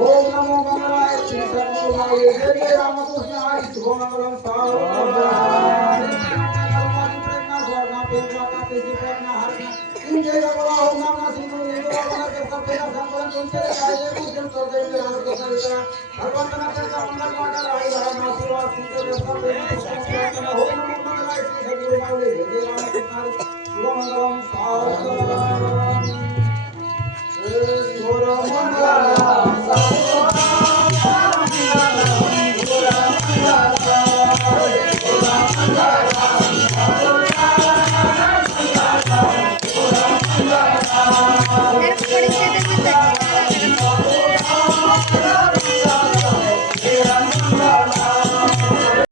ओम नमो मंगलाय श्री सद्गुरुदेवाय जय जय रामकृष्ण हरी शुभमंगलम सावधान करुणादि प्रज्ञा स्वर्णा पेशवाना पेशी प्रज्ञा हरना इन जय बोला ओम नमः सिंधु इंद्र वना के सब तेरा संकलन तुमसे आए पूजन कर दे रामकृष्ण वितरा भगवंतना तेरा मंगल माता लाई राम आशीर्वाद सिंधु सब तेरी ओम नमो मंगलाय श्री सद्गुरुदेवाय जय जय रामकृष्ण हरी शुभमंगलम